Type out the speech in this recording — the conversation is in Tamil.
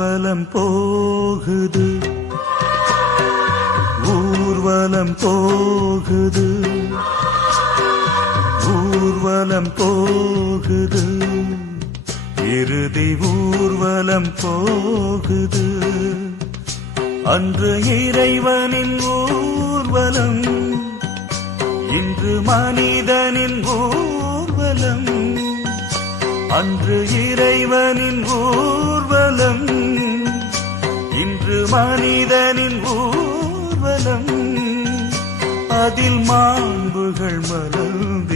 ஊர்வலம் போகுது. ஊர்வலம் போகுது. ஊர்வலம் போகுது. இறுதி ஊர்வலம் போகுது. அன்று இறைவனின் ஊர்வலம் இன்று மனிதனின் ஊர்வலம். அன்று இறைவனின் ஊர் மனிதனின் ஊர்வலம் அதில் மாண்புகள் மலர்ந்திடும்